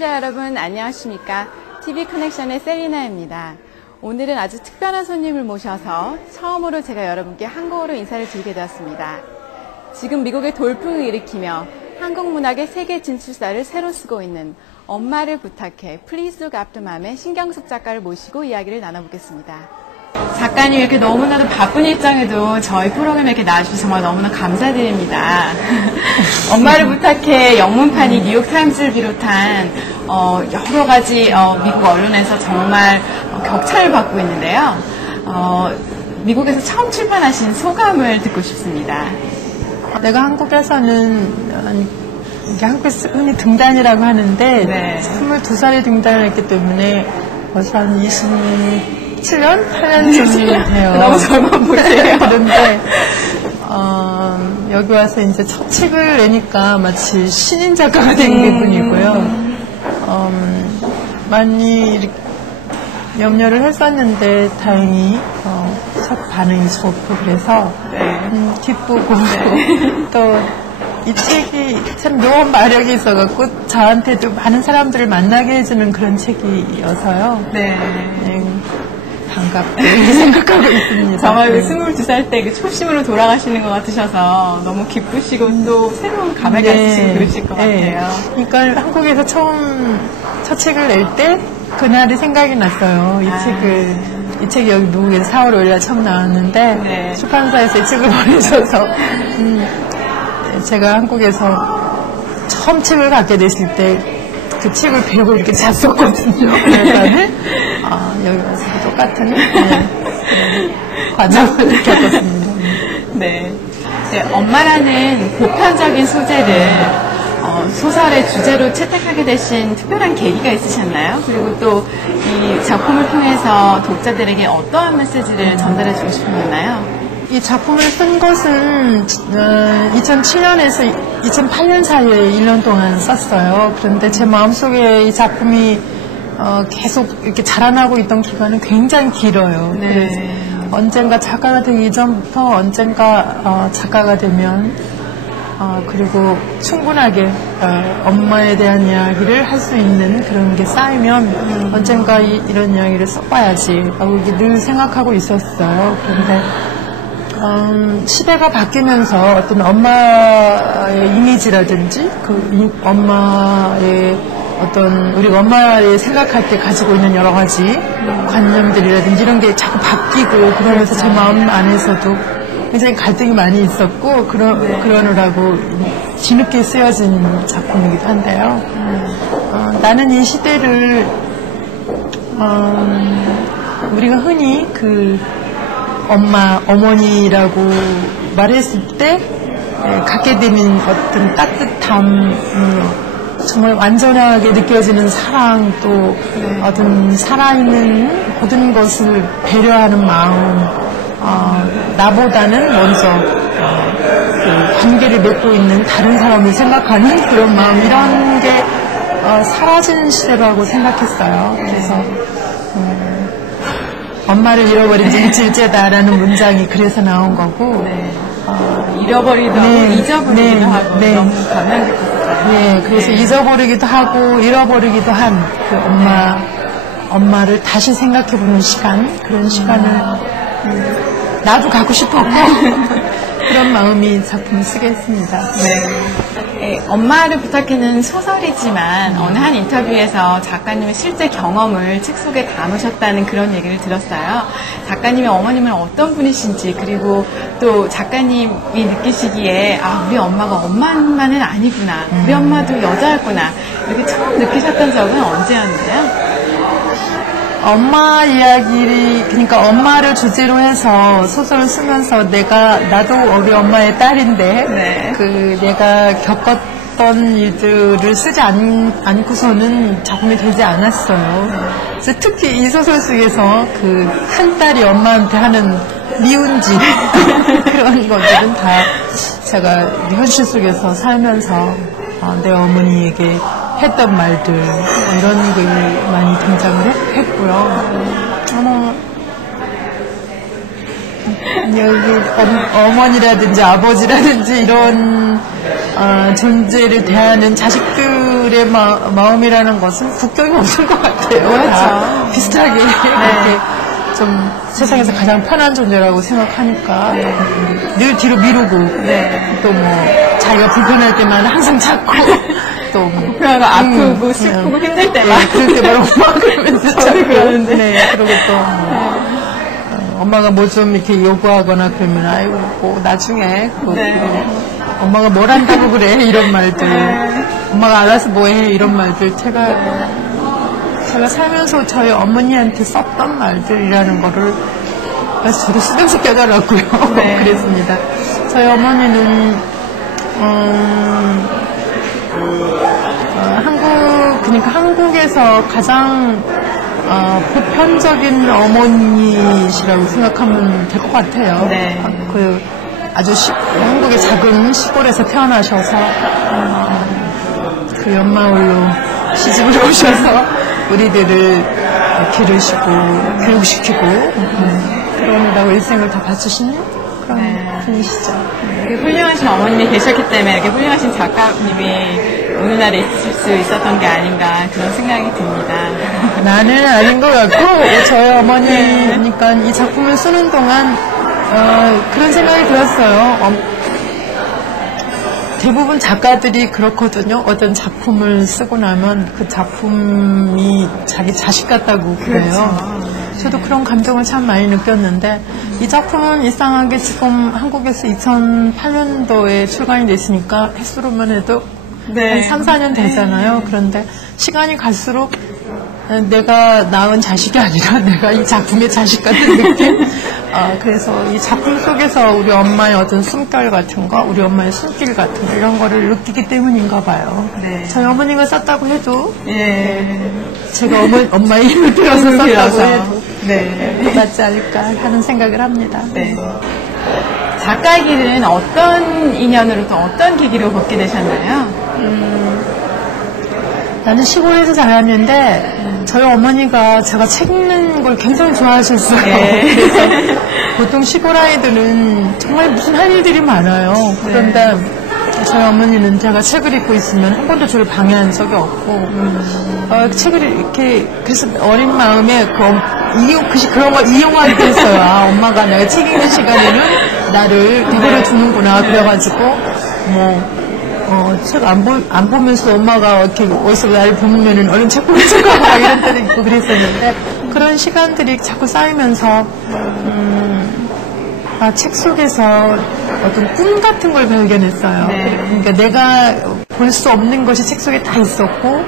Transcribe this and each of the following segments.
시청자 여러분 안녕하십니까? TV 커넥션의 셀리나입니다. 오늘은 아주 특별한 손님을 모셔서 처음으로 제가 여러분께 한국어로 인사를 드리게 되었습니다. 지금 미국의 돌풍을 일으키며 한국 문학의 세계 진출사를 새로 쓰고 있는 엄마를 부탁해 Please Look After Mom의 신경숙 작가를 모시고 이야기를 나눠보겠습니다. 작가님 이렇게 너무나도 바쁜 일정에도 저희 프로그램에 이렇게 나와주셔서 정말 너무나 감사드립니다. 엄마를 부탁해 영문판이 뉴욕타임즈를 비롯한 여러 가지 미국 언론에서 정말 격찬을 받고 있는데요. 미국에서 처음 출판하신 소감을 듣고 싶습니다. 내가 한국에서는 한국에서 흔히 등단이라고 하는데 네. 22살에 등단을 했기 때문에 벌써 한 27년? 8년쯤 돼요. 너무 젊어 보이세요. 그런데 여기 와서 이제 첫 책을 내니까 마치 신인 작가가 된 기분이고요. 많이 염려를 했었는데 다행히 첫 반응이 좋고 그래서 기쁘고 또 이 책이 참 묘한 마력이 있어갖고 저한테도 많은 사람들을 만나게 해주는 그런 책이어서요. 네. 반갑게 생각하고 있습니다. 정말 22살 때 그 초심으로 돌아가시는 것 같으셔서 너무 기쁘시고 또 새로운 감회가 있으시고 그러실 것 같아요. 그러니까 한국에서 첫 책을 낼 때 그날이 생각이 났어요. 이 책이 여기 미국에서 4월 5일에 처음 나왔는데 네. 출판사에서 이 책을 보내줘서 제가 한국에서 처음 책을 갖게 됐을 때 그 책을 배우고 이렇게 잤었거든요. 그러니까 여기 와서 똑같은 과정을 겪었습니다. 네. 엄마라는 보편적인 소재를 소설의 주제로 채택하게 되신 특별한 계기가 있으셨나요? 그리고 또 이 작품을 통해서 독자들에게 어떠한 메시지를 전달해주고 싶으셨나요? 이 작품을 쓴 것은 2007년에서 2008년 사이에 1년 동안 썼어요. 그런데 제 마음속에 이 작품이 계속 이렇게 자라나고 있던 기간은 굉장히 길어요. 네. 그래서 언젠가 작가가 되기 이전부터 언젠가 작가가 되면 그리고 충분하게 엄마에 대한 이야기를 할 수 있는 그런 게 쌓이면 언젠가 이런 이야기를 써봐야지 라고 늘 생각하고 있었어요. 그런데 시대가 바뀌면서 어떤 엄마의 이미지라든지 엄마의 어떤 우리가 엄마를 생각할 때 가지고 있는 여러 가지 관념들이라든지 이런 게 자꾸 바뀌고 그러면서 제 마음 안에서도 굉장히 갈등이 많이 있었고 그러느라고 뒤늦게 쓰여진 작품이기도 한데요. 나는 이 시대를 우리가 흔히 어머니라고 말했을 때 갖게 되는 어떤 따뜻함, 정말 완전하게 느껴지는 사랑, 또 어떤 살아있는 모든 것을 배려하는 마음, 나보다는 먼저 관계를 맺고 있는 다른 사람을 생각하는 그런 마음, 이런 게 사라지는 시대라고 생각했어요. 그래서 엄마를 잃어버린 지 일주일째다라는 문장이 그래서 나온 거고 잃어버리기도 하고 잊어버리기도 하고 너무 감명 깊었어요. 네, 그래서 잊어버리기도 하고 잃어버리기도 한 그 엄마를 다시 생각해보는 시간, 그런 시간을 나도 갖고 싶었고 그런 마음이 작품을 쓰게 했습니다. 네, 엄마를 부탁해는 소설이지만 어느 한 인터뷰에서 작가님의 실제 경험을 책 속에 담으셨다는 그런 얘기를 들었어요. 작가님의 어머님은 어떤 분이신지, 그리고 또 작가님이 느끼시기에 우리 엄마가 엄마만은 아니구나, 우리 엄마도 여자였구나, 이렇게 처음 느끼셨던 적은 언제였나요? 엄마 이야기를, 그러니까 엄마를 주제로 해서 소설을 쓰면서 나도 우리 엄마의 딸인데, 내가 겪었던 일들을 쓰지 않고서는 작품이 되지 않았어요. 그래서 특히 이 소설 속에서 한 딸이 엄마한테 하는 미운짓, 그런 것들은 다 제가 현실 속에서 살면서 내 어머니에게 했던 말들 이런 게 많이 등장을 했고요. 여기 어머니라든지 아버지라든지 이런 존재를 대하는 자식들의 우리의 마음이라는 것은 국경이 없는 것 같아요. 그렇죠. 비슷하게 이렇게 좀 세상에서 가장 편한 존재라고 생각하니까 늘 뒤로 미루고 또 뭐 자기가 불편할 때만 항상 찾고 또 불편하고 아프고 슬프고 힘들 때만 그럴 때만 엄마 그러면서 저도 그러는데. 그러고 또 엄마가 뭐 좀 이렇게 요구하거나 그러면 아이고 뭐 나중에 엄마가 뭘 한다고 그래 이런 말들 엄마가 알아서 뭐해 이런 말들 제가 살면서 저희 어머니한테 썼던 말들이라는 거를 그래서 저도 쓰면서 깨달았고요. 그랬습니다. 저희 어머니는 그러니까 한국에서 가장 보편적인 어머니시라고 생각하면 될 것 같아요. 그 아주 한국의 작은 시골에서 태어나셔서 그 연마을로 시집을 오셔서 우리들을 기르시고 교육시키고 그러느라고 일생을 다 바치시는 그런 분이시죠. 이렇게 훌륭하신 어머님이 계셨기 때문에 이렇게 훌륭하신 작가님이 오늘날에 있을 수 있었던 게 아닌가 그런 생각이 듭니다. 나는 아닌 것 같고 저희 어머니니까 이 작품을 쓰는 동안 그런 생각이 들었어요. 대부분 작가들이 그렇거든요. 어떤 작품을 쓰고 나면 그 작품이 자기 자식 같다고 그래요. 저도 그런 감정을 참 많이 느꼈는데 이 작품은 이상하게 지금 한국에서 2008년도에 출간이 됐으니까 횟수로만 해도 한 3, 4년 되잖아요. 그런데 시간이 갈수록 내가 낳은 자식이 아니라 내가 이 작품의 자식 같은 느낌? 그래서 이 작품 속에서 우리 엄마의 어떤 숨결 같은 거, 우리 엄마의 손길 같은 거, 이런 거를 느끼기 때문인가 봐요. 저희 어머니가 썼다고 해도, 제가 엄마의 힘을 빌어서 썼다고 해도, 맞지 않을까 하는 생각을 합니다. 작가의 길은 어떤 인연으로 또 어떤 계기로 걷게 되셨나요? 나는 시골에서 자랐는데 저희 어머니가 제가 책 읽는 걸 굉장히 좋아하셨어요. 그래서 보통 시골 아이들은 정말 무슨 할 일들이 많아요. 그런데 저희 어머니는 제가 책을 읽고 있으면 한 번도 저를 방해한 적이 없고 책을 이렇게 그래서 어린 마음에 그런 걸 이용하기도 했어요. 엄마가 내가 책 읽는 시간에는 나를 내버려 두는구나 그래가지고 책 안 보면서 엄마가 이렇게 어디서 나를 보면은 얼른 책 보는 척하고 막 이런 때도 있고 그랬었는데 그런 시간들이 자꾸 쌓이면서 책 속에서 어떤 꿈 같은 걸 발견했어요. 그러니까 내가 볼 수 없는 것이 책 속에 다 있었고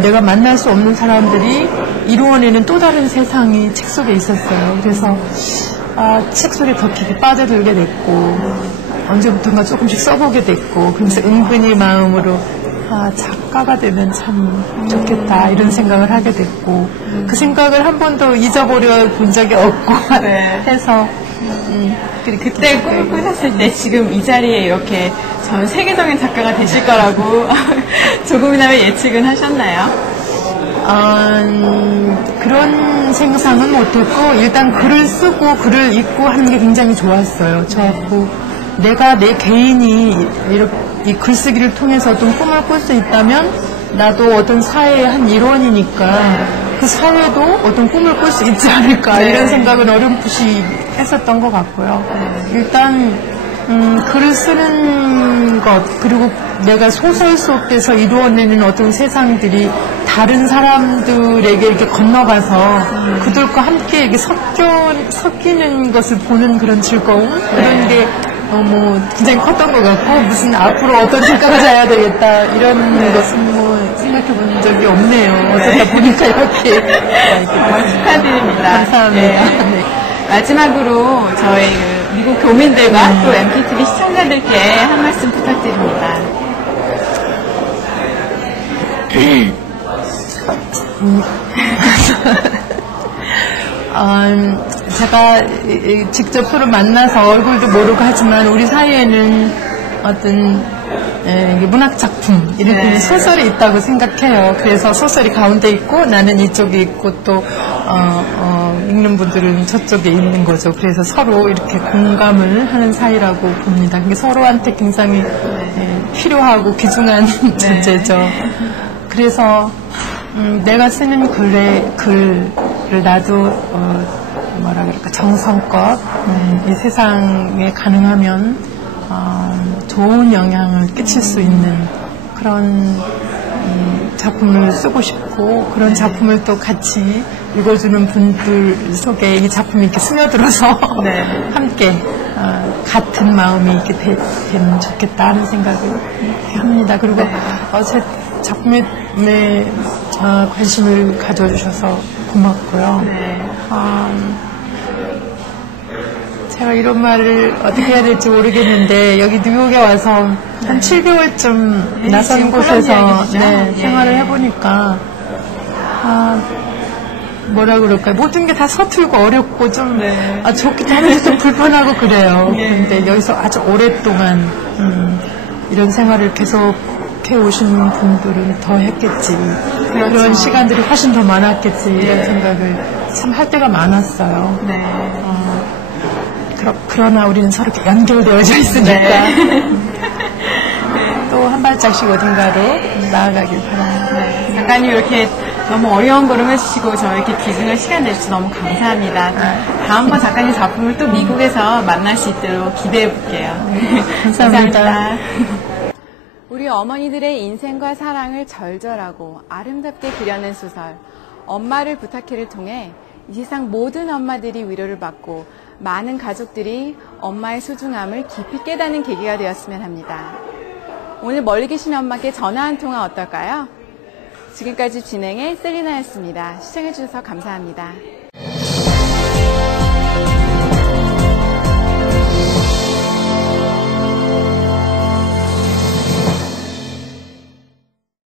내가 만날 수 없는 사람들이 이루어내는 또 다른 세상이 책 속에 있었어요. 그래서 책 속에 더 깊이 빠져들게 됐고 언제부턴가 조금씩 써보게 됐고 그래서 은근히 마음으로 작가가 되면 참 좋겠다 이런 생각을 하게 됐고 그 생각을 한 번도 잊어버려 본 적이 없고 해서 그때 꿈을 꾸셨을 때 지금 이 자리에 이렇게 전 세계적인 작가가 되실 거라고 조금이나마 예측은 하셨나요? 그런 생각은 못했고 일단 글을 쓰고 글을 읽고 하는 게 굉장히 좋았어요. 내가 내 개인이 이렇게 이 글쓰기를 통해서 어떤 꿈을 꿀 수 있다면 나도 어떤 사회의 한 일원이니까 그 사회도 어떤 꿈을 꿀 수 있지 않을까 이런 생각은 어렴풋이 했었던 것 같고요. 일단 글을 쓰는 것 그리고 내가 소설 속에서 이루어내는 어떤 세상들이 다른 사람들에게 이렇게 건너가서 그들과 함께 이렇게 섞이는 것을 보는 그런 즐거움 그런 게 굉장히 컸던 것 같고 무슨 앞으로 어떤 작가가 돼야 되겠다 이런 것은 생각해 본 적이 없네요. 어쩌다 보니까 이렇게 축하드립니다. 감사합니다. 마지막으로 저희 미국 교민들과 또 MKTV 시청자들께 한 말씀 부탁드립니다. 제가 직접 서로 만나서 얼굴도 모르고 하지만 우리 사이에는 어떤 문학 작품 이런 소설이 있다고 생각해요. 그래서 소설이 가운데 있고 나는 이쪽에 있고 또 읽는 분들은 저쪽에 있는 거죠. 그래서 서로 이렇게 공감을 하는 사이라고 봅니다. 그게 서로한테 굉장히 필요하고 귀중한 존재죠. 그래서 내가 쓰는 글을 나도 뭐라 그럴까 정성껏 이 세상에 가능하면 좋은 영향을 끼칠 수 있는 그런 작품을 쓰고 싶고 그런 작품을 또 같이 읽어주는 분들 속에 이 작품이 이렇게 스며들어서 함께 같은 마음이 이렇게 되면 좋겠다 하는 생각을 합니다. 그리고 제 작품에 관심을 가져주셔서 고맙고요. 제가 이런 말을 어떻게 해야 될지 모르겠는데 여기 뉴욕에 와서 한 7개월쯤 낯선 곳에서 생활을 해보니까 뭐라 그럴까요? 모든 게 다 서툴고 어렵고 좀 좋기도 하면서 좀 불편하고 그래요. 근데 여기서 아주 오랫동안 이런 생활을 계속 해오신 분들은 더 했겠지. 그런 시간들이 훨씬 더 많았겠지. 이런 생각을 참 할 때가 많았어요. 그러나 우리는 서로 이렇게 연결되어져 있으니까 또 한 발짝씩 어딘가로 나아가길 바랍니다. 작가님 이렇게 너무 어려운 걸음 해주시고 저에게 귀중한 시간 내주셔서 너무 감사합니다. 다음번 작가님 작품을 또 미국에서 만날 수 있도록 기대해 볼게요. 감사합니다. 우리 어머니들의 인생과 사랑을 절절하고 아름답게 그려낸 소설 엄마를 부탁해를 통해 이 세상 모든 엄마들이 위로를 받고 많은 가족들이 엄마의 소중함을 깊이 깨닫는 계기가 되었으면 합니다. 오늘 멀리 계신 엄마께 전화 한 통화 어떨까요? 지금까지 진행의 셀리나였습니다. 시청해주셔서 감사합니다.